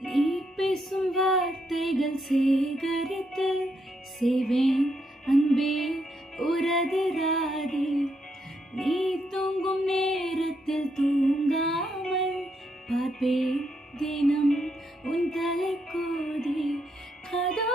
நீ பேசும் வார்த்தைகள் சேகரித்து செய்வேன் அன்பே உரது ராதி. நீ தூங்கும் நேரத்தில் தூங்காமல் பார்ப்பேன் தினம் உன் தலை கோதி. அதோ